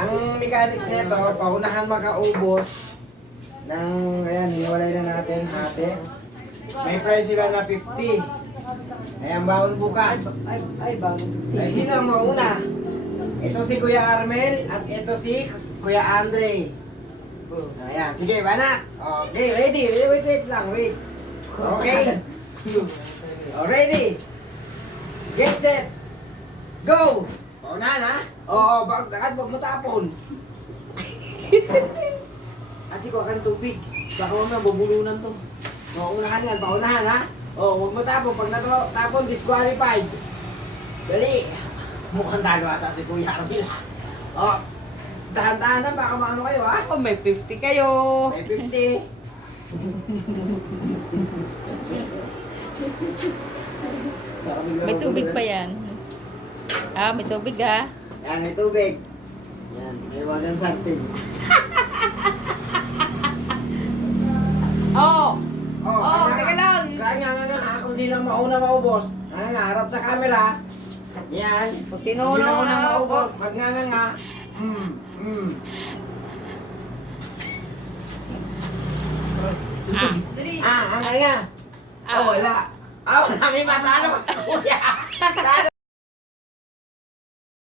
Ang mechanics nito, paunahan makaubos ng, ayan, hiniwalay na natin, hati. May price sila na 50. Ayan, bawon bukas. Ay, bago. Ay, sino ang mauna? Ito si Kuya Armel at ito si Kuya Andre. Ayan, sige, banat. Okay, ready. Wait lang, wait. Okay. Ready. Get set. Go! Paunahan ha? Oo, bakit wag mo tapon? Ate ko akan tubig. Baka mo na bubulunan to. Paunahan yan, paunahan ha? Oo, wag mo tapon. Pag natapon, disqualified. Dali. Mukhang talo ata si Kuya Armil ha? Oh, dahan-dahan na, baka maano kayo ha? Oh, may 50 kayo. May 50. May tubig pa yan. Ah, may tubig ha. Yan, may tubig. Yan, may walang something. Oh! Oh, teka lang. Kaya nga, kung sino ang mauna maubos. Harap sa camera. Yan. Kung sino Kung una maubos. Nga. Ah, Nga. Oh, wala. Wala, may matalo. Kuya. Talo